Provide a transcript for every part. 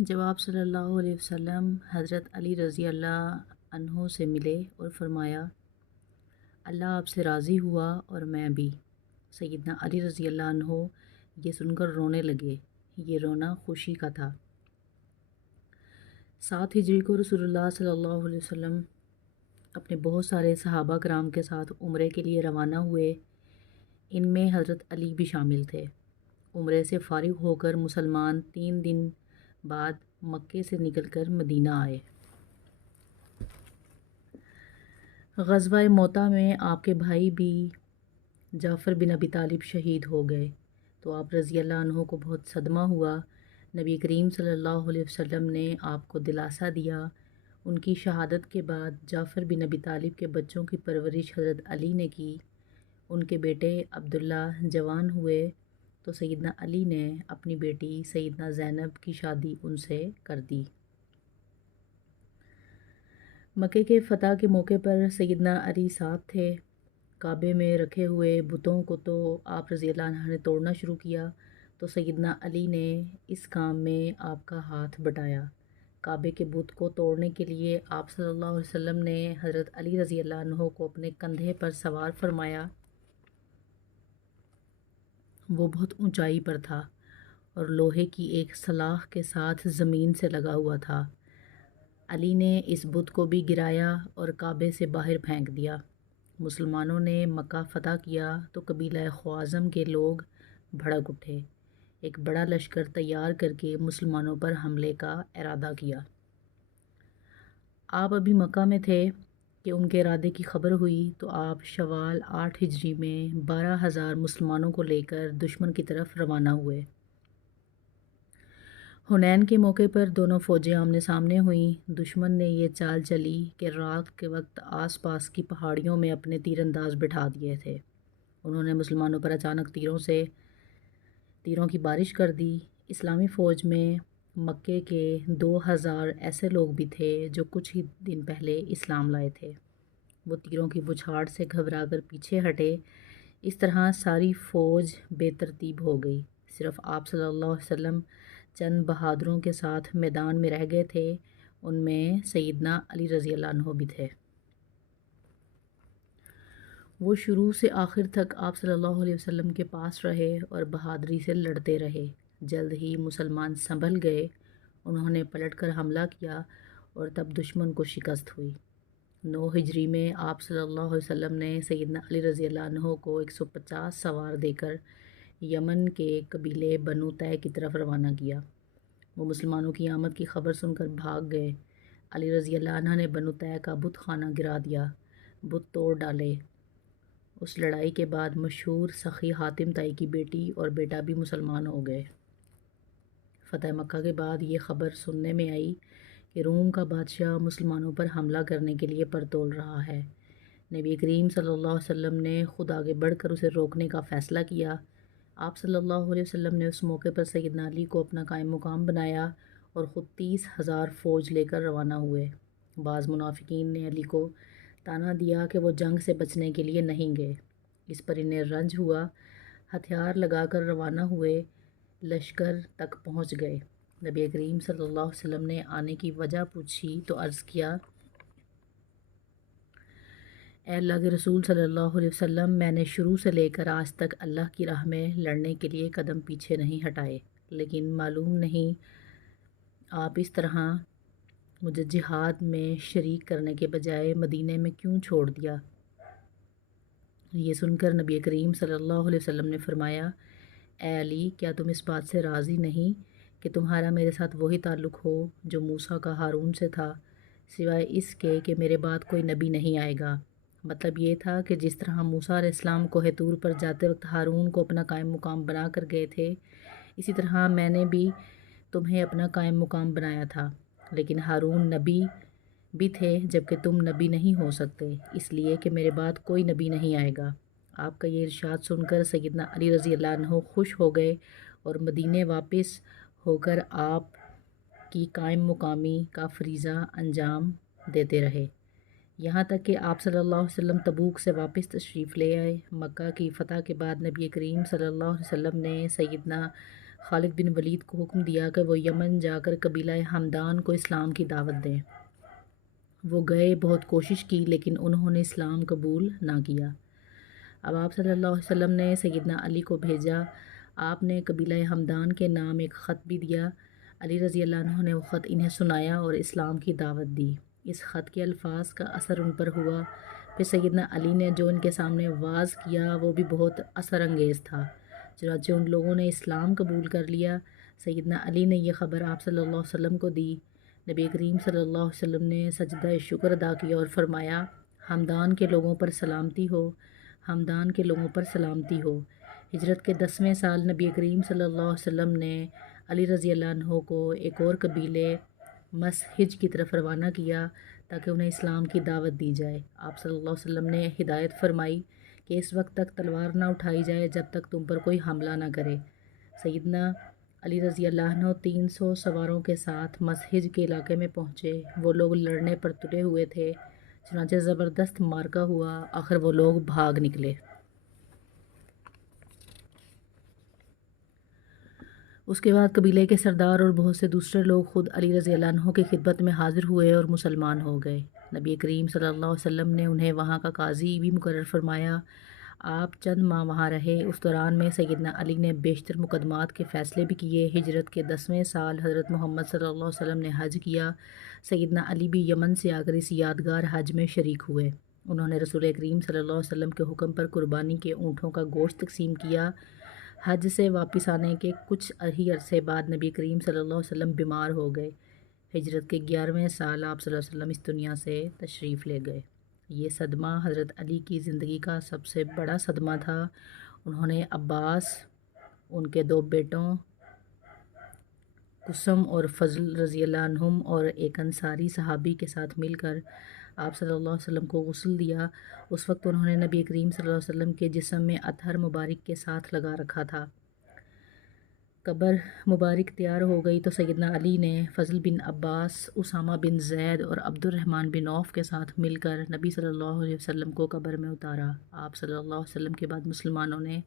جب آپ صلی اللہ علیہ وسلم حضرت علی رضی اللہ عنہ سے ملے اور فرمایا اللہ آپ سے راضی ہوا اور میں بھی۔ سیدنا علی رضی اللہ عنہ یہ سن کر رونے لگے۔ یہ رونا خوشی کا تھا۔ 7 ہجری کو رسول اللہ صلی اللہ علیہ وسلم اپنے بہت سارے صحابہ کرام کے ساتھ عمرے کے لیے روانہ ہوئے۔ ان میں حضرت علی بھی شامل تھے۔ عمرے سے فارغ ہو کر مسلمان 3 دن بعد مکے سے نکل کر مدینہ آئے۔ غزوہ موتا میں آپ کے بھائی بھی جعفر بن ابی طالب شہید ہو گئے تو آپ رضی اللہ عنہ کو بہت صدمہ ہوا۔ نبی کریم صلی اللہ علیہ وسلم نے آپ کو دلاسا دیا۔ ان کی شہادت کے بعد جعفر بن ابی طالب کے بچوں کی پرورش حضرت علی نے کی۔ ان کے بیٹے عبداللہ جوان ہوئے تو سیدنا علی نے اپنی بیٹی سیدنا زینب کی شادی ان سے کر دی۔ مکے کے فتح کے موقع پر سیدنا علی ساتھ تھے۔ کعبے میں رکھے ہوئے بتوں کو تو آپ رضی اللہ عنہ نے توڑنا شروع کیا تو سیدنا علی نے اس کام میں آپ کا ہاتھ بٹایا۔ کعبے کے بت کو توڑنے کے لیے آپ صلی اللہ علیہ وسلم نے حضرت علی رضی اللہ عنہ کو اپنے کندھے پر سوار فرمایا۔ وہ بہت اونچائی پر تھا اور لوہے کی ایک سلاخ کے ساتھ زمین سے لگا ہوا تھا۔ علی نے اس بت کو بھی گرایا اور کعبے سے باہر پھینک دیا۔ مسلمانوں نے مکہ فتح کیا تو قبیلہ خوازم کے لوگ بھڑک اٹھے۔ ایک بڑا لشکر تیار کر کے مسلمانوں پر حملے کا ارادہ کیا۔ آپ ابھی مکہ میں تھے کہ ان کے ارادے کی خبر ہوئی تو آپ شوال 8 ہجری میں 12,000 مسلمانوں کو لے کر دشمن کی طرف روانہ ہوئے۔ حنین کے موقع پر دونوں فوجیں آمنے سامنے ہوئیں۔ دشمن نے یہ چال چلی کہ رات کے وقت آس پاس کی پہاڑیوں میں اپنے تیر انداز بٹھا دیے تھے۔ انہوں نے مسلمانوں پر اچانک تیروں کی بارش کر دی۔ اسلامی فوج میں مکے کے 2,000 ایسے لوگ بھی تھے جو کچھ ہی دن پہلے اسلام لائے تھے۔ وہ تیروں کی بچھاڑ سے گھبرا کر پیچھے ہٹے۔ اس طرح ساری فوج بے ترتیب ہو گئی۔ صرف آپ صلی اللہ علیہ وسلم چند بہادروں کے ساتھ میدان میں رہ گئے تھے۔ ان میں سیدنا علی رضی اللہ عنہ بھی تھے۔ وہ شروع سے آخر تک آپ صلی اللہ علیہ وسلم کے پاس رہے اور بہادری سے لڑتے رہے۔ جلد ہی مسلمان سنبھل گئے۔ انہوں نے پلٹ کر حملہ کیا اور تب دشمن کو شکست ہوئی۔ 9 ہجری میں آپ صلی اللہ علیہ وسلم نے سیدنا علی رضی اللہ عنہ کو 150 سوار دے کر یمن کے قبیلے بنو طے کی طرف روانہ کیا۔ وہ مسلمانوں کی آمد کی خبر سن کر بھاگ گئے۔ علی رضی اللہ عنہ نے بنو طے کا بت خانہ گرا دیا، بت توڑ ڈالے۔ اس لڑائی کے بعد مشہور سخی حاتم طائی کی بیٹی اور بیٹا بھی مسلمان ہو گئے۔ فتح مکہ کے بعد یہ خبر سننے میں آئی کہ روم کا بادشاہ مسلمانوں پر حملہ کرنے کے لیے پرتول رہا ہے۔ نبی کریم صلی اللہ علیہ وسلم نے خود آگے بڑھ کر اسے روکنے کا فیصلہ کیا۔ آپ صلی اللہ علیہ وسلم نے اس موقع پر سیدنا علی کو اپنا قائم مقام بنایا اور خود 30,000 فوج لے کر روانہ ہوئے۔ بعض منافقین نے علی کو طعنہ دیا کہ وہ جنگ سے بچنے کے لیے نہیں گئے۔ اس پر انہیں رنج ہوا۔ ہتھیار لگا کر روانہ ہوئے، لشکر تک پہنچ گئے۔ نبی کریم صلی اللہ علیہ وسلم نے آنے کی وجہ پوچھی تو عرض کیا، اے اللہ کے رسول صلی اللہ علیہ وسلم، میں نے شروع سے لے کر آج تک اللہ کی راہ میں لڑنے کے لیے قدم پیچھے نہیں ہٹائے، لیکن معلوم نہیں آپ اس طرح مجھے جہاد میں شریک کرنے کے بجائے مدینے میں کیوں چھوڑ دیا؟ یہ سن کر نبی کریم صلی اللہ علیہ وسلم نے فرمایا، اے علی، کیا تم اس بات سے راضی نہیں کہ تمہارا میرے ساتھ وہی تعلق ہو جو موسیٰ کا ہارون سے تھا، سوائے اس کے کہ میرے بعد کوئی نبی نہیں آئے گا؟ مطلب یہ تھا کہ جس طرح موسیٰ علیہ السلام کوہ طور پر جاتے وقت ہارون کو اپنا قائم مقام بنا کر گئے تھے، اسی طرح میں نے بھی تمہیں اپنا قائم مقام بنایا تھا، لیکن ہارون نبی بھی تھے جبکہ تم نبی نہیں ہو سکتے، اس لیے کہ میرے بعد کوئی نبی نہیں آئے گا۔ آپ کا یہ ارشاد سن کر سیدنا علی رضی اللہ عنہ خوش ہو گئے اور مدینے واپس ہو کر آپ کی قائم مقامی کا فریضہ انجام دیتے رہے، یہاں تک کہ آپ صلی اللہ علیہ وسلم تبوک سے واپس تشریف لے آئے۔ مکہ کی فتح کے بعد نبی کریم صلی اللہ علیہ وسلم نے سیدنا خالد بن ولید کو حکم دیا کہ وہ یمن جا کر قبیلہ ہمدان کو اسلام کی دعوت دیں۔ وہ گئے، بہت کوشش کی، لیکن انہوں نے اسلام قبول نہ کیا۔ اب آپ صلی اللہ علیہ وسلم نے سیدنا علی کو بھیجا۔ آپ نے قبیلہ ہمدان کے نام ایک خط بھی دیا۔ علی رضی اللہ عنہ نے وہ خط انہیں سنایا اور اسلام کی دعوت دی۔ اس خط کے الفاظ کا اثر ان پر ہوا۔ پھر سیدنا علی نے جو ان کے سامنے واعظ کیا وہ بھی بہت اثر انگیز تھا، چنانچہ ان لوگوں نے اسلام قبول کر لیا۔ سیدنا علی نے یہ خبر آپ صلی اللہ علیہ وسلم کو دی۔ نبی کریم صلی اللہ علیہ وسلم نے سجدہ شکر ادا کیا اور فرمایا، ہمدان کے لوگوں پر سلامتی ہو، ہمدان کے لوگوں پر سلامتی ہو۔ ہجرت کے 10ویں سال نبی کریم صلی اللہ علیہ وسلم نے علی رضی اللہ عنہ کو ایک اور قبیلے مسحج کی طرف روانہ کیا تاکہ انہیں اسلام کی دعوت دی جائے۔ آپ صلی اللہ علیہ وسلم نے ہدایت فرمائی کہ اس وقت تک تلوار نہ اٹھائی جائے جب تک تم پر کوئی حملہ نہ کرے۔ سیدنا علی رضی اللہ عنہ 300 سواروں کے ساتھ مسحج کے علاقے میں پہنچے۔ وہ لوگ لڑنے پر تلے ہوئے تھے، چنانچہ زبردست معرکہ ہوا، آخر وہ لوگ بھاگ نکلے۔ اس کے بعد قبیلے کے سردار اور بہت سے دوسرے لوگ خود علی رضی اللہ عنہ کی خدمت میں حاضر ہوئے اور مسلمان ہو گئے۔ نبی کریم صلی اللہ علیہ وسلم نے انہیں وہاں کا قاضی بھی مقرر فرمایا۔ آپ چند ماہ وہاں رہے۔ اس دوران میں سیدنا علی نے بیشتر مقدمات کے فیصلے بھی کیے۔ ہجرت کے 10ویں سال حضرت محمد صلی اللہ علیہ وسلم نے حج کیا۔ سیدنا علی بھی یمن سے آ کر اس یادگار حج میں شریک ہوئے۔ انہوں نے رسول کریم صلی اللہ علیہ وسلم کے حکم پر قربانی کے اونٹوں کا گوشت تقسیم کیا۔ حج سے واپس آنے کے کچھ ہی عرصے بعد نبی کریم صلی اللہ علیہ وسلم بیمار ہو گئے۔ ہجرت کے 11ویں سال آپ صلی اللہ علیہ وسلم اس دنیا سے تشریف لے گئے۔ یہ صدمہ حضرت علی کی زندگی کا سب سے بڑا صدمہ تھا۔ انہوں نے عباس، ان کے 2 بیٹوں قسم اور فضل رضی اللہ عنہم اور ایک انصاری صحابی کے ساتھ مل کر آپ صلی اللہ علیہ وسلم کو غسل دیا۔ اس وقت انہوں نے نبی کریم صلی اللہ علیہ وسلم کے جسم میں عطر مبارک کے ساتھ لگا رکھا تھا۔ قبر مبارک تیار ہو گئی تو سیدنا علی نے فضل بن عباس، اسامہ بن زید اور عبد الرحمن بن عوف کے ساتھ مل کر نبی صلی اللہ علیہ وسلم کو قبر میں اتارا۔ آپ صلی اللہ علیہ وسلم کے بعد مسلمانوں نے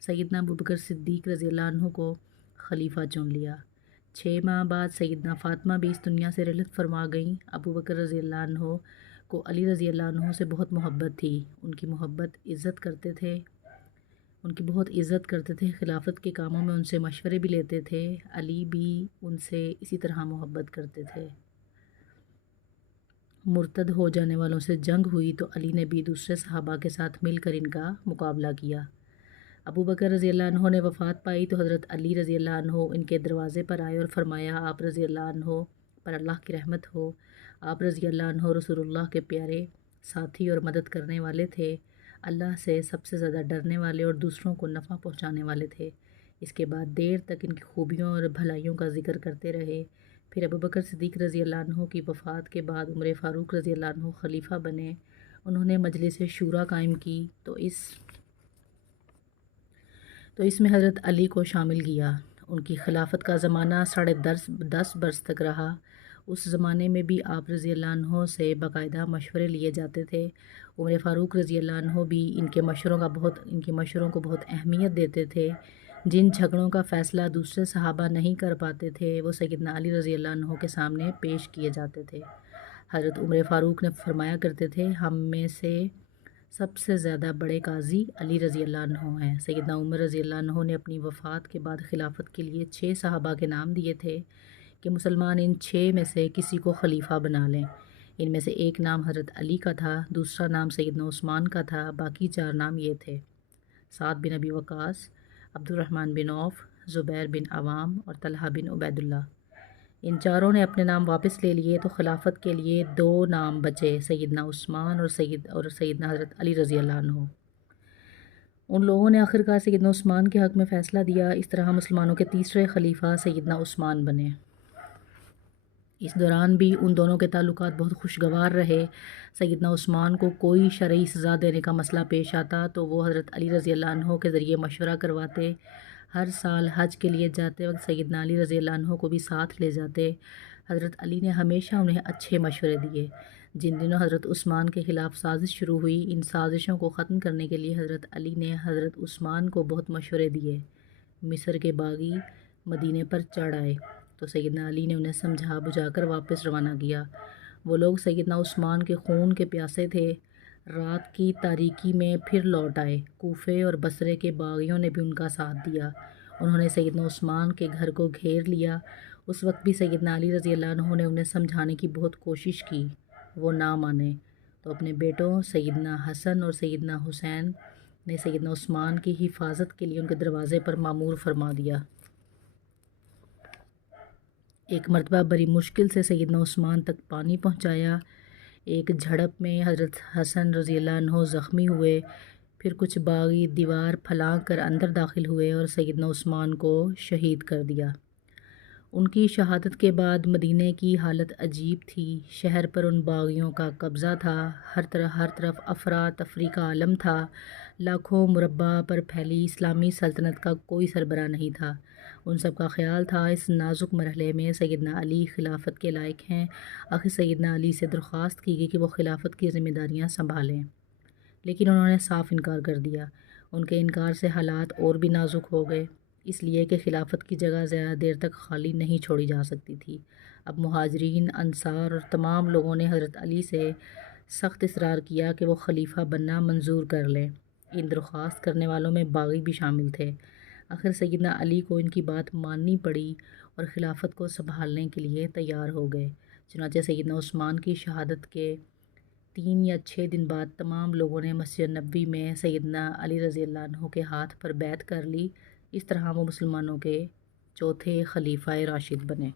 سیدنا ابوبکر صدیق رضی اللہ عنہ کو خلیفہ چن لیا۔ 6 ماہ بعد سیدنا فاطمہ بھی اس دنیا سے رحلت فرما گئیں۔ ابوبکر رضی اللہ عنہ کو علی رضی اللہ عنہ سے بہت محبت تھی، ان کی بہت عزت کرتے تھے، خلافت کے کاموں میں ان سے مشورے بھی لیتے تھے۔ علی بھی ان سے اسی طرح محبت کرتے تھے۔ مرتد ہو جانے والوں سے جنگ ہوئی تو علی نے بھی دوسرے صحابہ کے ساتھ مل کر ان کا مقابلہ کیا۔ ابوبکر رضی اللہ عنہ نے وفات پائی تو حضرت علی رضی اللہ عنہ ان کے دروازے پر آئے اور فرمایا، آپ رضی اللہ عنہ پر اللہ کی رحمت ہو۔ آپ رضی اللہ عنہ رسول اللہ کے پیارے ساتھی اور مدد کرنے والے تھے، اللہ سے سب سے زیادہ ڈرنے والے اور دوسروں کو نفع پہنچانے والے تھے۔ اس کے بعد دیر تک ان کی خوبیوں اور بھلائیوں کا ذکر کرتے رہے۔ پھر ابوبکر صدیق رضی اللہ عنہ کی وفات کے بعد عمر فاروق رضی اللہ عنہ خلیفہ بنے۔ انہوں نے مجلس شورا قائم کی تو اس میں حضرت علی کو شامل کیا۔ ان کی خلافت کا زمانہ 10.5 برس تک رہا۔ اس زمانے میں بھی آپ رضی اللہ عنہ سے باقاعدہ مشورے لیے جاتے تھے۔ عمر فاروق رضی اللہ عنہ بھی ان کے مشوروں کو بہت اہمیت دیتے تھے۔ جن جھگڑوں کا فیصلہ دوسرے صحابہ نہیں کر پاتے تھے وہ سیدنا علی رضی اللہ عنہ کے سامنے پیش کیے جاتے تھے۔ حضرت عمر فاروق نے فرمایا کرتے تھے، ہم میں سے سب سے زیادہ بڑے قاضی علی رضی اللہ عنہ ہیں۔ سیدنا عمر رضی اللہ عنہ نے اپنی وفات کے بعد خلافت کے لیے 6 صحابہ کے نام دیے تھے کہ مسلمان ان 6 میں سے کسی کو خلیفہ بنا لیں۔ ان میں سے ایک نام حضرت علی کا تھا، دوسرا نام سیدنا عثمان کا تھا، باقی 4 نام یہ تھے: سعد بن ابی وقاص، عبد الرحمن بن عوف، زبیر بن عوام اور طلحہ بن عبید اللہ۔ ان چاروں نے اپنے نام واپس لے لیے تو خلافت کے لیے 2 نام بچے، سیدنا عثمان اور سیدنا حضرت علی رضی اللہ عنہ۔ ان لوگوں نے آخرکار سیدنا عثمان کے حق میں فیصلہ دیا۔ اس طرح مسلمانوں کے تیسرے خلیفہ سیدنا عثمان بنے۔ اس دوران بھی ان دونوں کے تعلقات بہت خوشگوار رہے۔ سیدنا عثمان کو کوئی شرعی سزا دینے کا مسئلہ پیش آتا تو وہ حضرت علی رضی اللہ عنہ کے ذریعے مشورہ کرواتے۔ ہر سال حج کے لیے جاتے وقت سیدنا علی رضی اللہ عنہ کو بھی ساتھ لے جاتے۔ حضرت علی نے ہمیشہ انہیں اچھے مشورے دیے۔ جن دنوں حضرت عثمان کے خلاف سازش شروع ہوئی، ان سازشوں کو ختم کرنے کے لیے حضرت علی نے حضرت عثمان کو بہت مشورے دیے۔ مصر کے باغی مدینے پر چڑھ آئے تو سیدنا علی نے انہیں سمجھا بجھا کر واپس روانہ کیا۔ وہ لوگ سیدنا عثمان کے خون کے پیاسے تھے۔ رات کی تاریکی میں پھر لوٹ آئے۔ کوفے اور بصرے کے باغیوں نے بھی ان کا ساتھ دیا۔ انہوں نے سیدنا عثمان کے گھر کو گھیر لیا۔ اس وقت بھی سیدنا علی رضی اللہ عنہ نے انہیں سمجھانے کی بہت کوشش کی، وہ نہ مانے، تو اپنے بیٹوں سیدنا حسن اور سیدنا حسین نے سیدنا عثمان کی حفاظت کے لیے ان کے دروازے پر معمور فرما دیا۔ ایک مرتبہ بڑی مشکل سے سیدنا عثمان تک پانی پہنچایا۔ ایک جھڑپ میں حضرت حسن رضی اللہ عنہ زخمی ہوئے۔ پھر کچھ باغی دیوار پھلانگ کر اندر داخل ہوئے اور سیدنا عثمان کو شہید کر دیا۔ ان کی شہادت کے بعد مدینے کی حالت عجیب تھی۔ شہر پر ان باغیوں کا قبضہ تھا۔ ہر طرف افراتفری کا عالم تھا۔ لاکھوں مربع پر پھیلی اسلامی سلطنت کا کوئی سربراہ نہیں تھا۔ ان سب کا خیال تھا اس نازک مرحلے میں سیدنا علی خلافت کے لائق ہیں۔ آخر سیدنا علی سے درخواست کی گئی کہ وہ خلافت کی ذمہ داریاں سنبھالیں، لیکن انہوں نے صاف انکار کر دیا۔ ان کے انکار سے حالات اور بھی نازک ہو گئے، اس لیے کہ خلافت کی جگہ زیادہ دیر تک خالی نہیں چھوڑی جا سکتی تھی۔ اب مہاجرین، انصار اور تمام لوگوں نے حضرت علی سے سخت اصرار کیا کہ وہ خلیفہ بننا منظور کر لیں۔ ان درخواست کرنے والوں میں باغی بھی شامل تھے۔ آخر سیدنا علی کو ان کی بات ماننی پڑی اور خلافت کو سنبھالنے کے لیے تیار ہو گئے۔ چنانچہ سیدنا عثمان کی شہادت کے 3 یا 6 دن بعد تمام لوگوں نے مسجد نبوی میں سیدنا علی رضی اللہ عنہ کے ہاتھ پر بیعت کر لی۔ اس طرح وہ مسلمانوں کے چوتھے خلیفہ راشد بنے۔